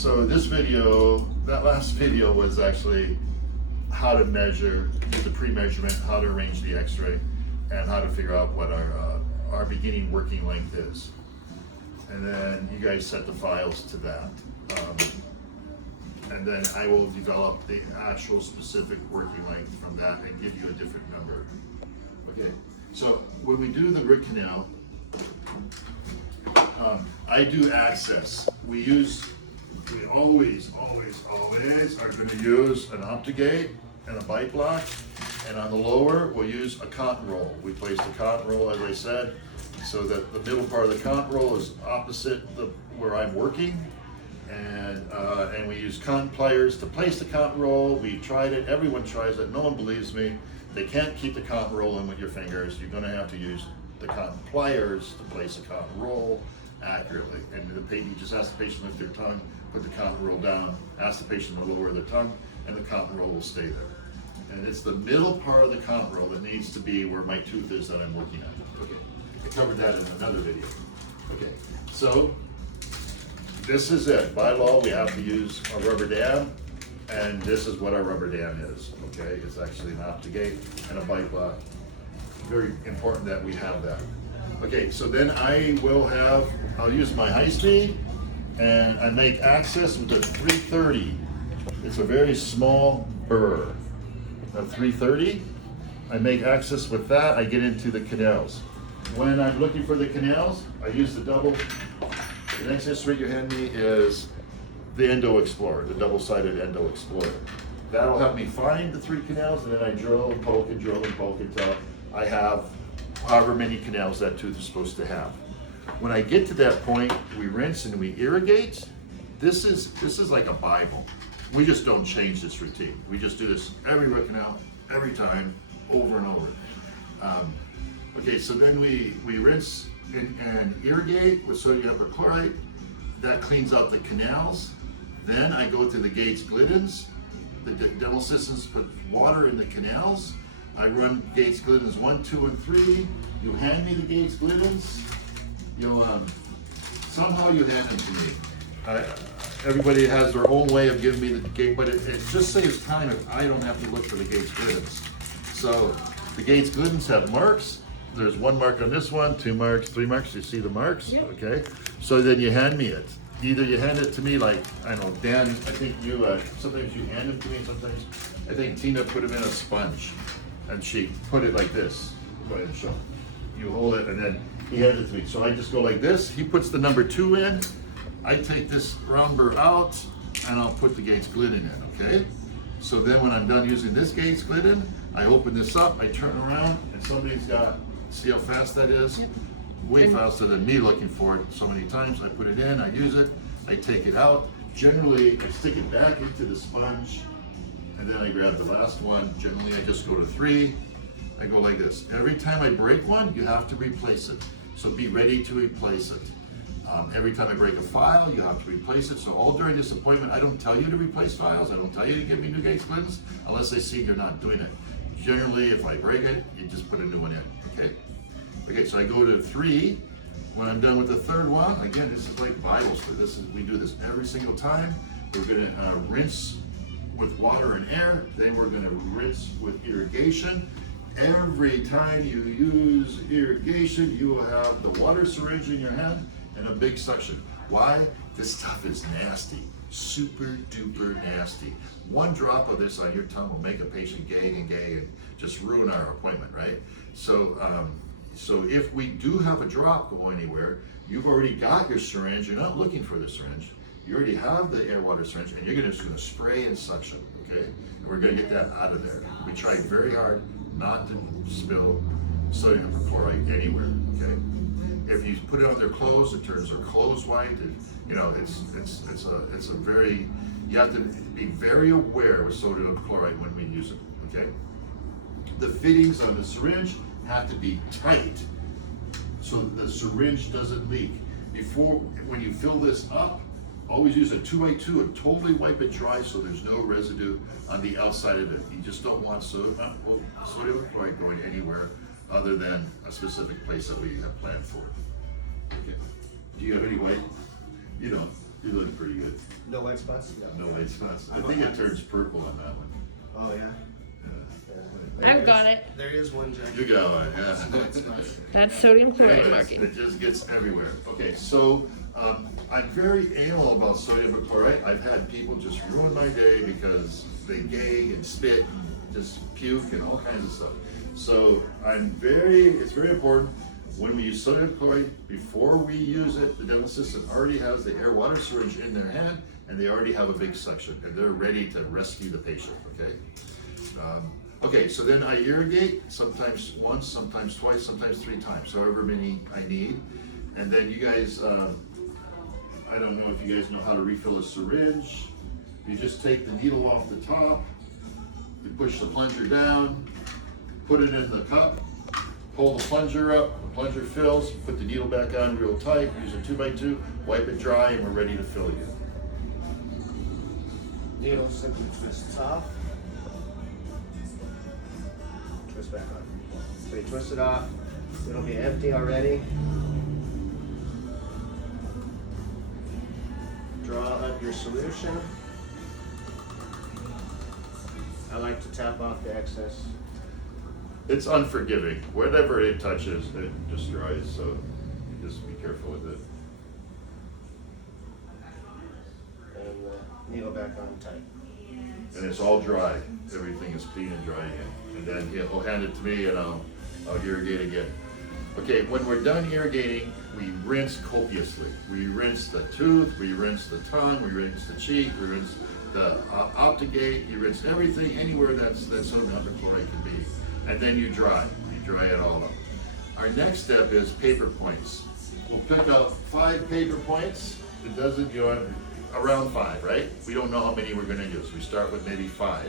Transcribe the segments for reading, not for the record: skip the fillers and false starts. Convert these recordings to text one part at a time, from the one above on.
So this video, that last video was actually how to measure, do the pre-measurement, how to arrange the x-ray, and how to figure out what our beginning working length is. And then you guys set the files to that. And then I will develop the actual specific working length from that and give you a different number. Okay, so when we do the root canal, I do access. We always are going to use an Optigate and a bite block, and on the lower we'll use a cotton roll. We place the cotton roll, as I said, so that the middle part of the cotton roll is opposite where I'm working, and we use cotton pliers to place the cotton roll. We tried it, everyone tries it, no one believes me. They can't keep the cotton roll in with your fingers. You're going to have to use the cotton pliers to place the cotton roll accurately. And you just ask the patient to lift their tongue, put the cotton roll down, ask the patient to lower their tongue, and the cotton roll will stay there. And it's the middle part of the cotton roll that needs to be where my tooth is that I'm working on. Okay, I covered that in another video. Okay, so this is it. By law, we have to use a rubber dam, and this is what our rubber dam is. Okay, it's actually an Optigate and a bite block. Very important that we have that. Okay, so then I'll use my high speed, and I make access with a 330. It's a very small burr. A 330, I make access with that, I get into the canals. When I'm looking for the canals, I use the double. The next instrument you hand me is the Endo Explorer, the double-sided Endo Explorer. That'll help me find the 3 canals, and then I drill and poke until I have however many canals that tooth is supposed to have. When I get to that point, we rinse and we irrigate. This is like a Bible. We just don't change this routine. We just do this every root canal, every time, over and over. Okay, so then we rinse and irrigate with sodium hypochlorite. That cleans out the canals. Then I go to the Gates Gliddens. The dental assistants put water in the canals. I run Gates Gliddens 1, 2, and 3. You hand me the Gates Gliddens. Somehow you hand them to me. Everybody has their own way of giving me the gate, but it just saves time if I don't have to look for the Gates Gliddens. So the Gates Gliddens have marks. There's 1 mark on this one, 2 marks, 3 marks. You see the marks? Yep. Okay. So then you hand me it. Either you hand it to me like, I don't know, Dan, I think you, sometimes you hand them to me, sometimes I think Tina put them in a sponge and she put it like this. Go ahead and show. You hold it and then he hands it to me. So I just go like this. He puts the number 2 in. I take this round burr out and I'll put the Gates Glidden in, okay? So then when I'm done using this Gates Glidden, I open this up, I turn around, and somebody's got, see how fast that is? Way faster than me looking for it so many times. I put it in, I use it, I take it out. Generally, I stick it back into the sponge, and then I grab the last one. Generally, I just go to 3. I go like this. Every time I break one, you have to replace it. So be ready to replace it. Every time I break a file, you have to replace it. So all during this appointment, I don't tell you to replace files. I don't tell you to give me new Gates Gliddens unless I see you're not doing it. Generally, if I break it, you just put a new one in, okay? Okay, so I go to 3. When I'm done with the 3rd one, again, this is like Bible study. We do this every single time. We're gonna rinse with water and air. Then we're gonna rinse with irrigation. Every time you use irrigation, you will have the water syringe in your hand and a big suction. Why? This stuff is nasty, super duper nasty. 1 drop of this on your tongue will make a patient gag and just ruin our appointment, right? So, so if we do have a drop go anywhere, you've already got your syringe, you're not looking for the syringe, you already have the air water syringe, and you're just gonna spray and suction, okay? And we're gonna get that out of there. We tried very hard not to spill sodium hypochlorite anywhere, okay? If you put it on their clothes, it turns their clothes white. It's a very, you have to be very aware with sodium hypochlorite when we use it, okay? The fittings on the syringe have to be tight so that the syringe doesn't leak. When you fill this up, always use a 2x2 and totally wipe it dry so there's no residue on the outside of it. You just don't want sodium hypochlorite going anywhere other than a specific place that we have planned for. Okay. Do you have any white? You know, You're looking pretty good. No white spots? No white spots. I think it turns purple on that one. Oh, yeah? I've got it. There is one, Jack. You got one, yeah. White spots. That's sodium chloride Anyways, marking. it just gets everywhere. Okay, so I'm very anal about sodium chloride. I've had people just ruin my day because they gag and spit and just puke and all kinds of stuff. So it's very important when we use sodium chloride, before we use it, the dental assistant already has the air water syringe in their hand and they already have a big suction and they're ready to rescue the patient, okay? Okay, so then I irrigate, sometimes once, sometimes twice, sometimes 3 times, however many I need. And then you guys, I don't know if you guys know how to refill a syringe. You just take the needle off the top, you push the plunger down, put it in the cup, pull the plunger up, the plunger fills, put the needle back on real tight, use a 2x2, wipe it dry, and we're ready to fill again. Needle simply twists off. Twist back on. When you twist it off, it'll be empty already. Draw up your solution. I like to tap off the excess. It's unforgiving. Whatever it touches, it destroys, so just be careful with it. And the needle back on tight. And it's all dry. Everything is clean and dry again. And then he'll hand it to me and I'll irrigate again. Okay, when we're done irrigating, we rinse copiously. We rinse the tooth, we rinse the tongue, we rinse the cheek, we rinse the optigate, you rinse everything, anywhere that sodium hypochlorite can be. And then you dry it all up. Our next step is paper points. We'll pick out 5 paper points. It doesn't, around 5, right? We don't know how many we're gonna use. We start with maybe 5.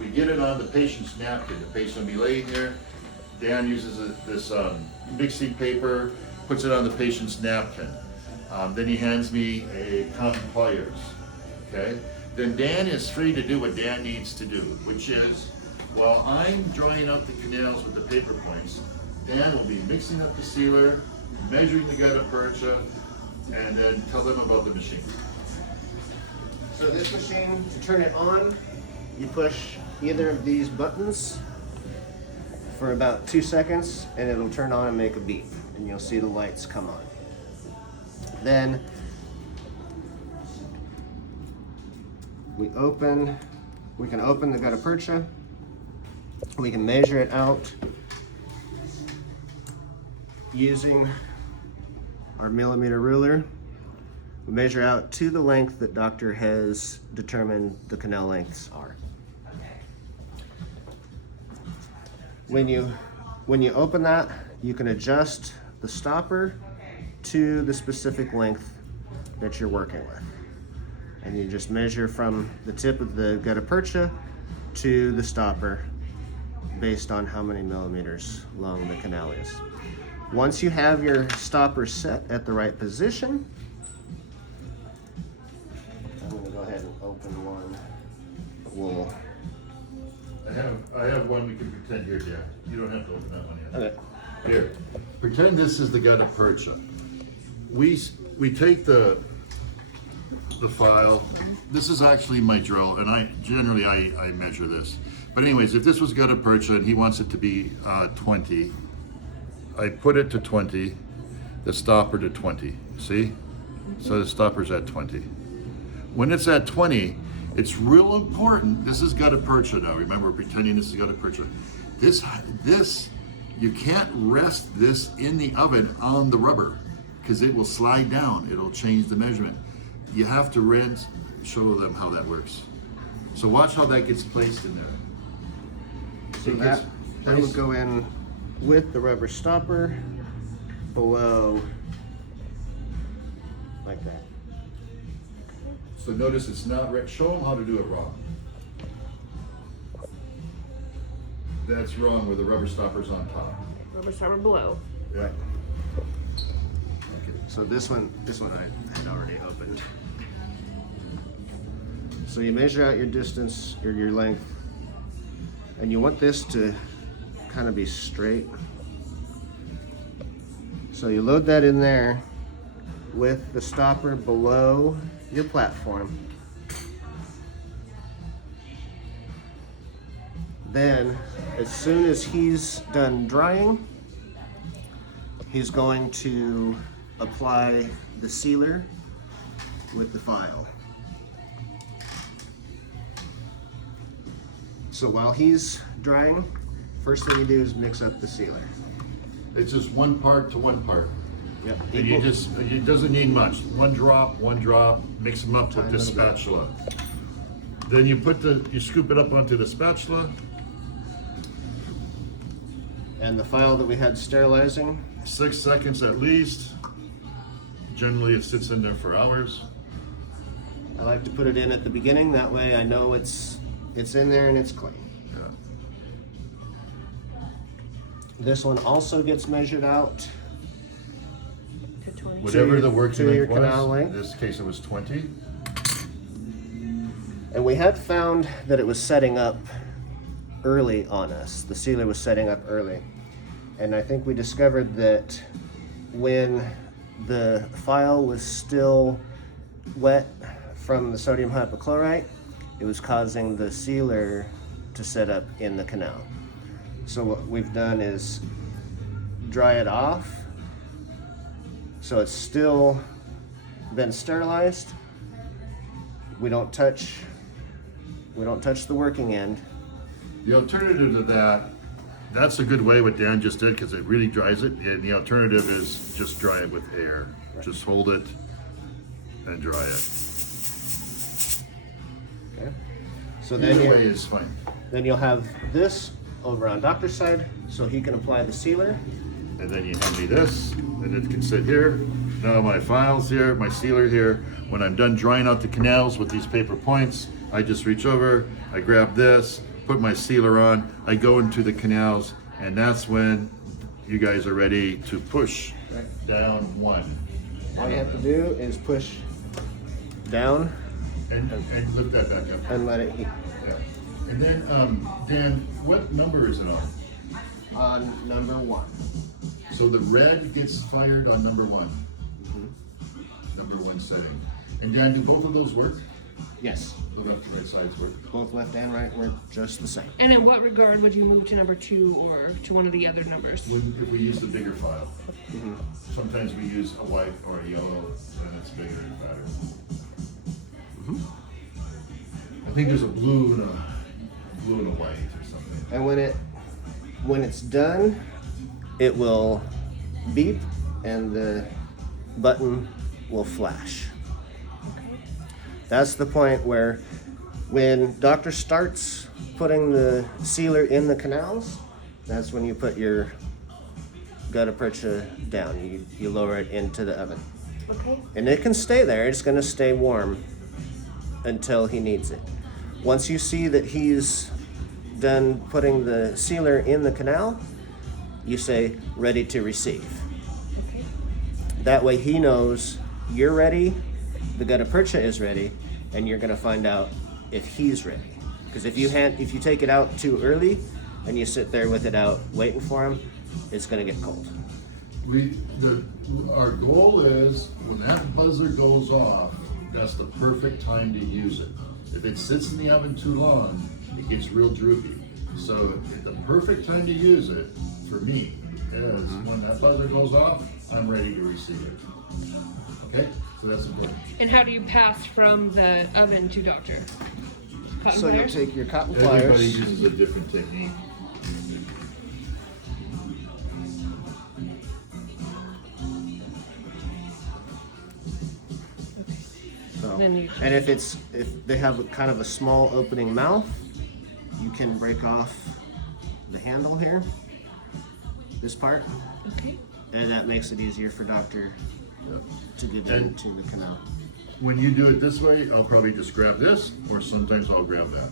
We get it on the patient's napkin. The patient will be laying there. Dan uses this mixing paper, puts it on the patient's napkin. Then he hands me a cotton pliers, okay? Then Dan is free to do what Dan needs to do, which is, while I'm drying out the canals with the paper points, Dan will be mixing up the sealer, measuring the gutta percha, and then tell them about the machine. So this machine, to turn it on, you push either of these buttons for about 2 seconds and it'll turn on and make a beep and you'll see the lights come on. Then we can open the gutta percha. We can measure it out using our millimeter ruler. We measure out to the length that doctor has determined the canal lengths are. When you open that, you can adjust the stopper to the specific length that you're working with. And you just measure from the tip of the gutta percha to the stopper based on how many millimeters long the canal is. Once you have your stopper set at the right position, I'm going to go ahead and open one. I have one we can pretend here, Dan. You don't have to open that one yet. Okay. Here, pretend this is the gutta percha. We take the file. This is actually my drill, and I measure this. But anyways, if this was gutta percha and he wants it to be 20, I put it to 20, the stopper to 20. See? So the stopper's at 20. When it's at 20, it's real important. This is gutta percha now. Remember, we're pretending this is gutta percha. This, you can't rest this in the oven on the rubber because it will slide down. It'll change the measurement. You have to rinse, show them how that works. So watch how that gets placed in there. So that would go in with the rubber stopper below, like that. So notice it's not right. Show them how to do it wrong. That's wrong where the rubber stopper's on top. Rubber stopper below. Yeah. Right. Okay. So this one I had already opened. So you measure out your distance, your length, and you want this to kind of be straight. So you load that in there with the stopper below your platform. Then, as soon as he's done drying, he's going to apply the sealer with the file. So while he's drying, first thing you do is mix up the sealer. It's just one part to one part. Yep. And you just, it doesn't need much. One drop, mix them up with the spatula. Then you you scoop it up onto the spatula. And the file that we had sterilizing, 6 seconds at least. Generally it sits in there for hours. I like to put it in at the beginning, that way I know it's in there and it's clean. Yeah. This one also gets measured out. To 20. Whatever the working to your length canal was, length. in this case it was 20. And we had found that it was setting up early on us. The sealer was setting up early. And I think we discovered that when the file was still wet from the sodium hypochlorite, it was causing the sealer to set up in the canal. So what we've done is dry it off, so it's still been sterilized. We don't touch the working end. The alternative to that, that's a good way what Dan just did because it really dries it. And the alternative is just dry it with air. Just hold it and dry it. Okay. So then Either way is fine. then you'll have this over on doctor's side, so he can apply the sealer. And then you hand me this, and it can sit here. Now my file's here, my sealer here. When I'm done drying out the canals with these paper points, I just reach over, I grab this, put my sealer on, I go into the canals, and that's when you guys are ready to push down one. All you have to do is push down And lift that back up. and let it heat. Yeah. And then, Dan, what number is it on? On number 1. So the red gets fired on number 1. Number 1 setting. And Dan, do both of those work? Yes. The left and right sides work? Both left and right work just the same. And in what regard would you move to number 2 or to one of the other numbers? If we use the bigger file. Sometimes we use a white or a yellow, and it's bigger and better. I think there's a blue and a white or something. And when it's done, it will beep and the button will flash. That's the point where when doctor starts putting the sealer in the canals, that's when you put your gutta percha down. You lower it into the oven. Okay. And it can stay there. It's going to stay warm until he needs it. Once you see that he's done putting the sealer in the canal, you say, ready to receive. Okay. That way he knows you're ready, the gutta percha is ready, and you're going to find out if he's ready. Because if you take it out too early and you sit there with it out waiting for him, it's going to get cold. Our goal is when that buzzer goes off, that's the perfect time to use it. If it sits in the oven too long, it gets real droopy. So the perfect time to use it for me is when that buzzer goes off, I'm ready to receive it. Okay? So that's important. And how do you pass from the oven to doctor? Cotton So you'll pliers? take your cotton Everybody pliers. uses a different technique. So, Then you- and if they have kind of a small opening mouth, you can break off the handle here, this part, Okay. and that makes it easier for doctor to get And- into the canal. When you do it this way, I'll probably just grab this, or sometimes I'll grab that.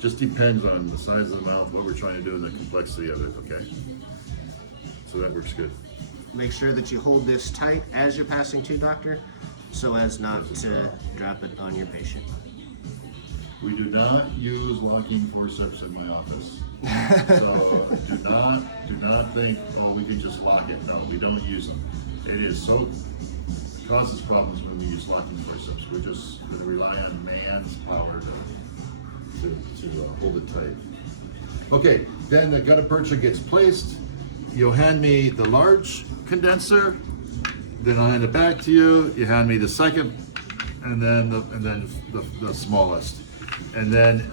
Just depends on the size of the mouth, what we're trying to do, and the complexity of it, okay? So that works good. Make sure that you hold this tight as you're passing to doctor, so as not to drop it on your patient. We do not use locking forceps in my office. So do not think, oh, we can just lock it. No, we don't use them. It is so causes problems when we use locking forceps. We're just gonna rely on man's power to hold it tight. Okay, then the gutta percha gets placed. You'll hand me the large condenser, then I'll hand it back to you. You hand me the second, and then the smallest. And then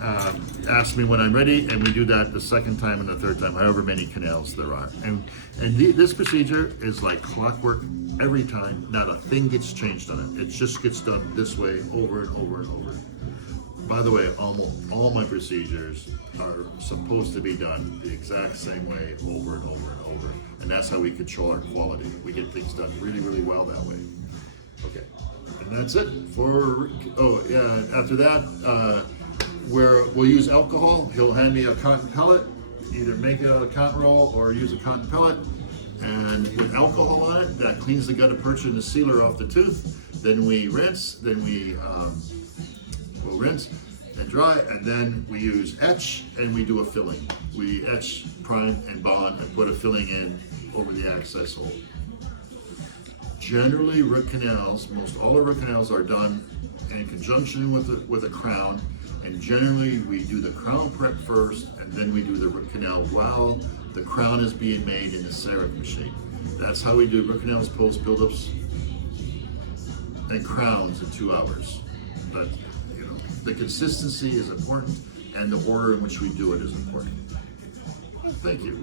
ask me when I'm ready, and we do that the second time and the third time, however many canals there are. And this procedure is like clockwork every time. Not a thing gets changed on it. It just gets done this way over and over and over. By the way, almost all my procedures are supposed to be done the exact same way over and over and over. And that's how we control our quality. We get things done really, really well that way. Okay, and that's it for, oh yeah, after that, we'll use alcohol. He'll hand me a cotton pellet, either make a cotton roll or use a cotton pellet. And with alcohol on it, that cleans the gutta percha and the sealer off the tooth. Then we rinse, then we'll rinse and dry, and then we use etch and we do a filling. We etch, prime, and bond and put a filling in over the access hole. Generally, root canals, most all our root canals are done in conjunction with a crown, and generally we do the crown prep first, and then we do the root canal while the crown is being made in the CEREC machine. That's how we do root canals, post buildups, and crowns in 2 hours. But you know, the consistency is important, and the order in which we do it is important. Thank you.